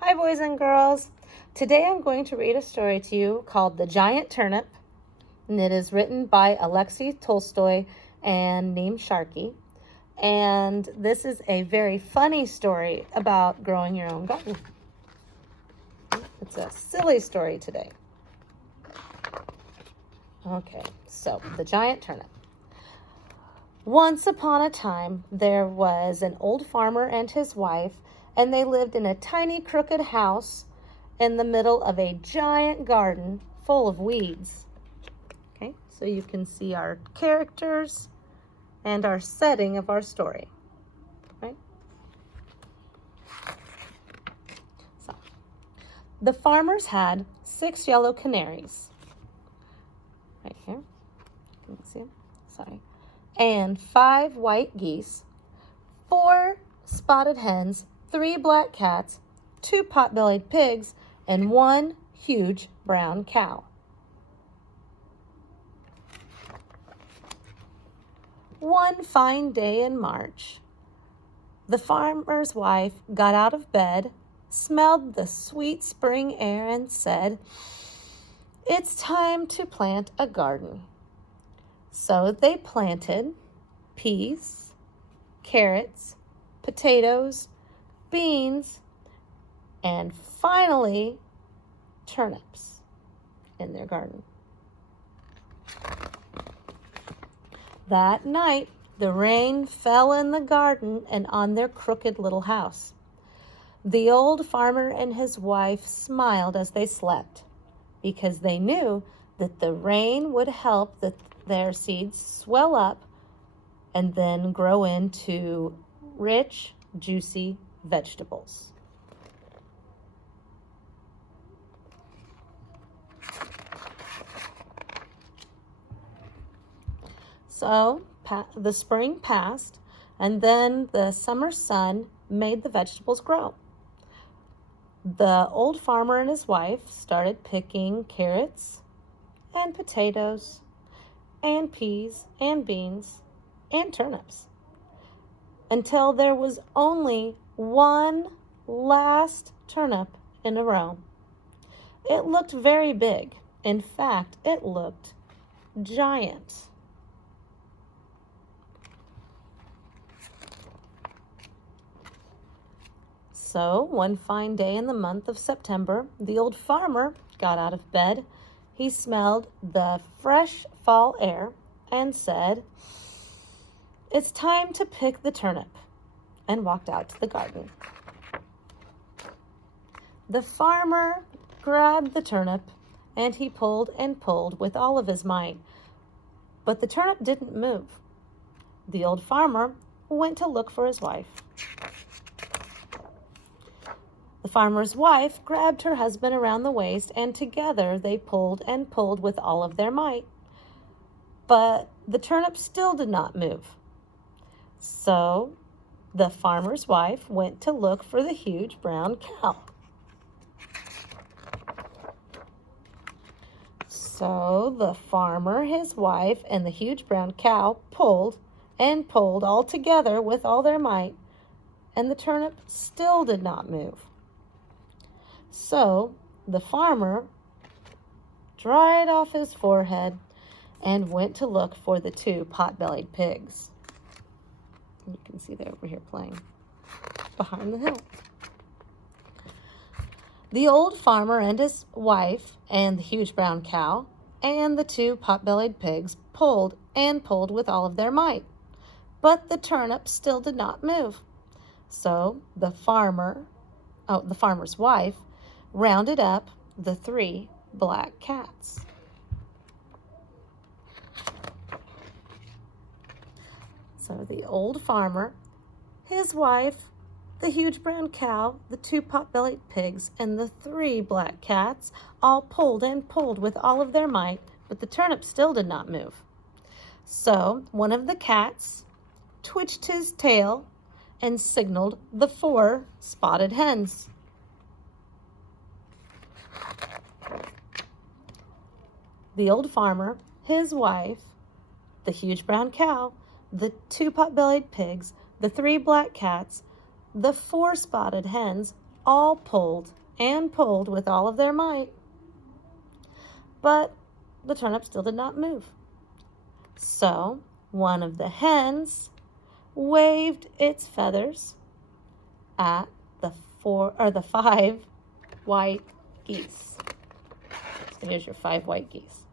Hi, boys and girls. Today I'm going to read a story to you called The Giant Turnip, and it is written by Alexei Tolstoy and Neem Sharkey. And this is a very funny story about growing your own garden. It's a silly story today. Okay, so The Giant Turnip. Once upon a time, there was an old farmer and his wife, and they lived in a tiny crooked house in the middle of a giant garden full of weeds. Okay, so you can see our characters and our setting of our story. Right? So, the farmers had 6 yellow canaries. Right here. Can you see them? Sorry. And 5 white geese, 4 spotted hens, 3 black cats, 2 pot-bellied pigs, and 1 huge brown cow. One fine day in March, the farmer's wife got out of bed, smelled the sweet spring air, and said, "It's time to plant a garden." So they planted peas, carrots, potatoes, beans, and finally turnips in their garden. That night, the rain fell in the garden and on their crooked little house. The old farmer and his wife smiled as they slept because they knew that the rain would help their seeds swell up and then grow into rich, juicy vegetables. So the spring passed, and then the summer sun made the vegetables grow. The old farmer and his wife started picking carrots and potatoes and peas and beans and turnips until there was only one last turnip in a row. It looked very big. In fact, it looked giant. So, one fine day in the month of September, the old farmer got out of bed. He smelled the fresh fall air and said, "It's time to pick the turnip," and walked out to the garden. The farmer grabbed the turnip and he pulled and pulled with all of his might, but the turnip didn't move. The old farmer went to look for his wife. The farmer's wife grabbed her husband around the waist, and together they pulled and pulled with all of their might. But the turnip still did not move. So the farmer's wife went to look for the huge brown cow. So the farmer, his wife, and the huge brown cow pulled and pulled all together with all their might, and the turnip still did not move. So the farmer dried off his forehead and went to look for the 2 pot-bellied pigs. You can see they're over here playing behind the hill. The old farmer and his wife and the huge brown cow and the 2 pot-bellied pigs pulled and pulled with all of their might, but the turnip still did not move. So the farmer's wife rounded up the 3 black cats. So the old farmer, his wife, the huge brown cow, the 2 pot-bellied pigs, and the 3 black cats all pulled and pulled with all of their might, but the turnip still did not move. So one of the cats twitched his tail and signaled the 4 spotted hens. The old farmer, his wife, the huge brown cow, the 2 pot-bellied pigs, the 3 black cats, the 4 spotted hens all pulled and pulled with all of their might. But the turnip still did not move. So one of the hens waved its feathers at the 5 white geese. So here's your 5 white geese.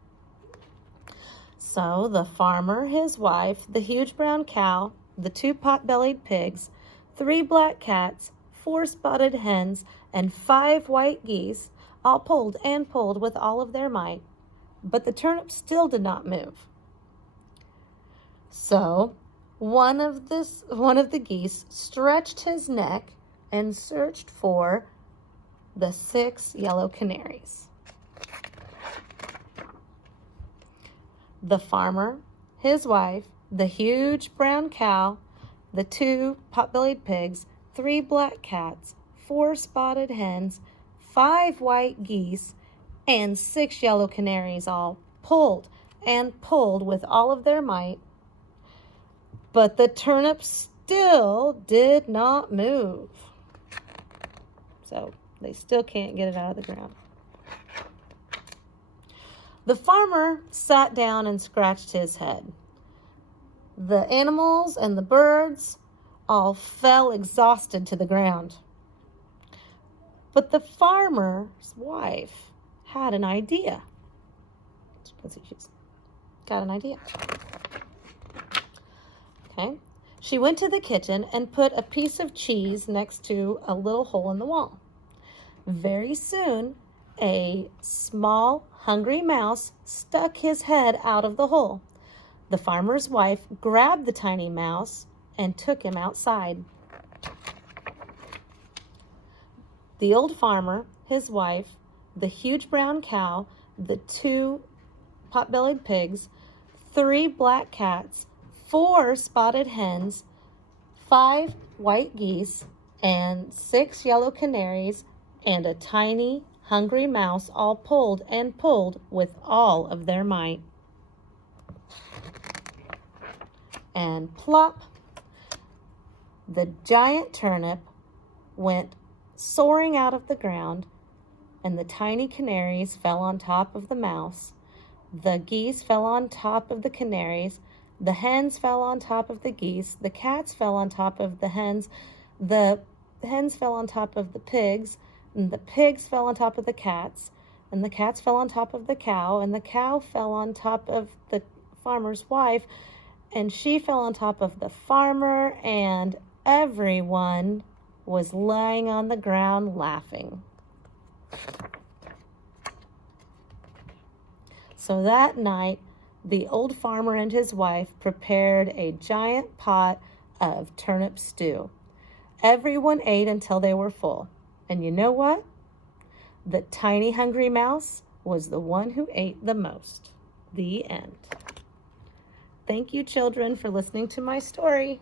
So the farmer, his wife, the huge brown cow, the 2 pot-bellied pigs, 3 black cats, 4 spotted hens, and 5 white geese all pulled and pulled with all of their might, but the turnip still did not move. So one of the geese stretched his neck and searched for the 6 yellow canaries. The farmer, his wife, the huge brown cow, the 2 pot-bellied pigs, 3 black cats, 4 spotted hens, 5 white geese, and 6 yellow canaries all pulled and pulled with all of their might. But the turnip still did not move. So they still can't get it out of the ground. The farmer sat down and scratched his head. The animals and the birds all fell exhausted to the ground. But the farmer's wife had an idea. She's got an idea. Okay. She went to the kitchen and put a piece of cheese next to a little hole in the wall. Very soon, a small, hungry mouse stuck his head out of the hole. The farmer's wife grabbed the tiny mouse and took him outside. The old farmer, his wife, the huge brown cow, the 2 pot-bellied pigs, 3 black cats, 4 spotted hens, 5 white geese, and 6 yellow canaries, and a tiny, hungry mouse all pulled and pulled with all of their might. And plop, the giant turnip went soaring out of the ground, and the tiny canaries fell on top of the mouse. The geese fell on top of the canaries. The hens fell on top of the geese. The cats fell on top of the hens. The hens fell on top of the pigs. And the pigs fell on top of the cats. And the cats fell on top of the cow. And the cow fell on top of the farmer's wife. And she fell on top of the farmer. And everyone was lying on the ground laughing. So that night, the old farmer and his wife prepared a giant pot of turnip stew. Everyone ate until they were full. And you know what? The tiny hungry mouse was the one who ate the most. The end. Thank you, children, for listening to my story.